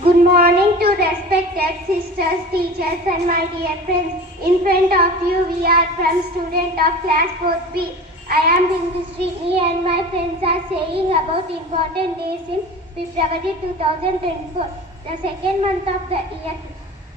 Good morning to respected sisters, teachers and my dear friends. In front of you we are from student of class 4B. I am Bindushree. Me and my friends are saying about important days in February 2024. The second month of the year,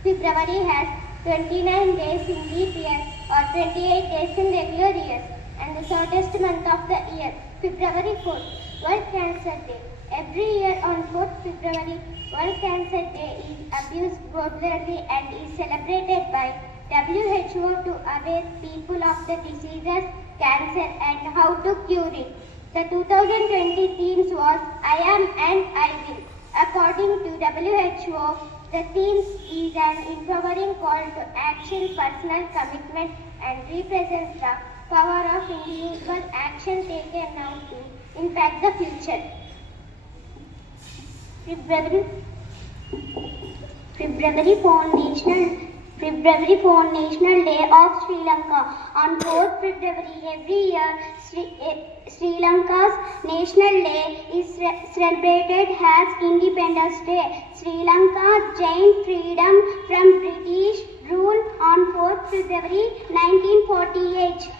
February, has 29 days in leap year or 28 days in regular years. And the shortest month of the year, February 4th, World Cancer Day. Every year on 4th February, World Cancer Day is observed globally and is celebrated by WHO to aware people of the diseases, cancer and how to cure it. The 2020 themes was I am and I will. According to WHO, the themes is an empowering call to action, personal commitment and represents the power of individual action taken now to impact the future. February 4 National Day of Sri Lanka. On 4th February every year, Sri Lanka's National Day is celebrated as Independence Day. Sri Lanka gained freedom from British rule on 4th February 1948.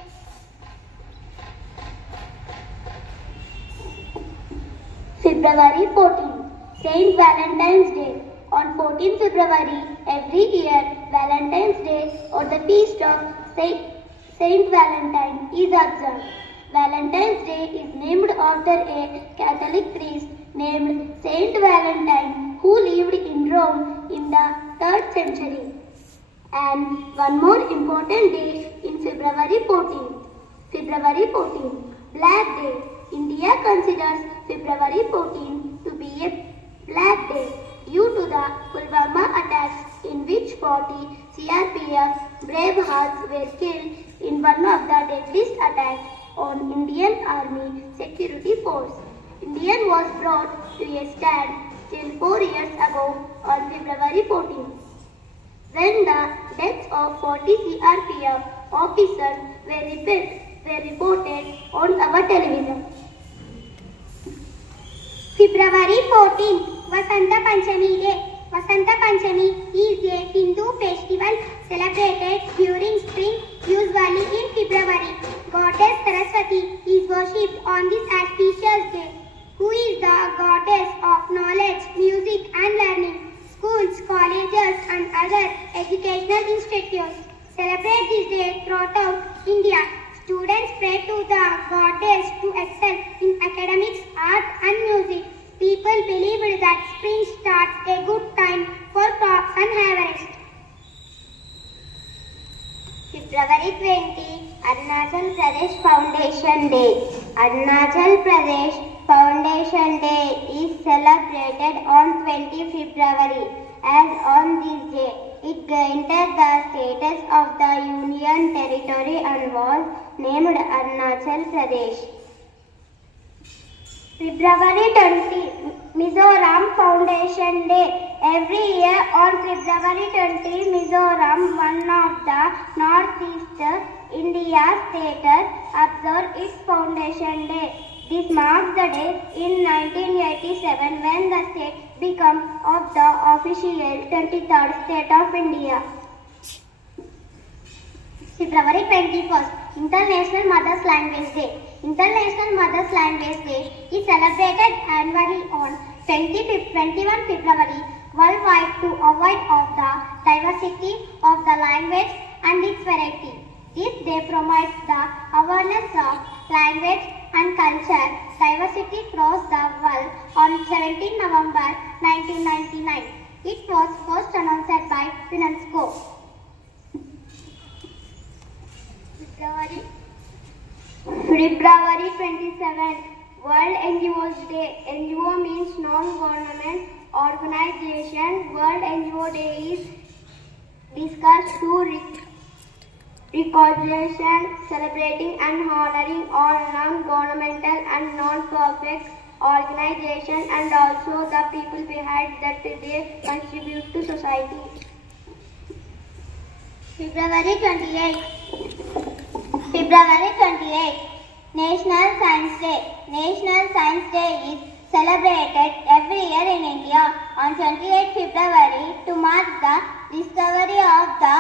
February 14. Saint Valentine's Day. On 14 February every year, Valentine's Day or the feast of Saint Valentine is observed. Valentine's Day is named after a Catholic priest named Saint Valentine who lived in Rome in the 3rd century. And one more important day in February 14. February 14, Black Day. India considers February 14 to be a Black Day due to the Pulwama attacks in which 40 CRPF brave hearts were killed in one of the deadliest attacks on Indian Army Security Force. India was brought to a stand till 4 years ago on February 14, when the deaths of 40 CRPF officers were reported on our television. February 14th, Vasanta Panchami Day. Vasanta Panchami is a Hindu festival celebrated during spring, usually in February. Goddess Saraswati is worshipped on this auspicious day, who is the goddess of knowledge, music and learning. Schools, colleges and other educational institutes celebrate this day throughout India. Students pray to the goddess to excel in academics, art and music. People believe that spring starts a good time for crops and harvest. February 20, Arunachal Pradesh Foundation Day. Arunachal Pradesh Foundation Day is celebrated on 20 February. As on this day, it gained the status of the Union Territory and was named Arunachal Pradesh. February 20, Mizoram Foundation Day. Every year on February 20, Mizoram, one of the northeast India states, observes its Foundation Day. This marks the day in 1987 when the state became of the official 23rd state of India. February 21st, International Mother's Language Day. International Mother's Language Day is celebrated annually on 21 February worldwide to avoid of the diversity of the language and its variety. This day promotes the awareness of language and culture diversity across the world on 17 November 1999. It was first announced by UNESCO. February 27, World NGOs Day. NGO means non-government organization. World NGO Day is discussed to recognition, celebrating and honoring all non-governmental and non-profit organizations and also the people behind that they contribute to society. February 28, National Science Day. National Science Day is celebrated every year in India on 28 February to mark the discovery of the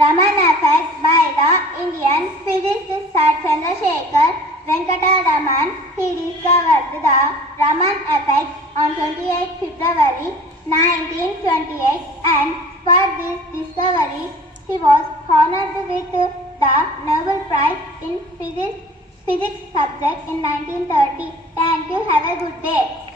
Raman effect by the Indian physicist Sir Chandrasekhar Venkata Raman. He discovered the Raman effect on 28 February 1928, and for this discovery he was honored with the Nobel Prize in Physics subject in 1930. Thank you. Have a good day.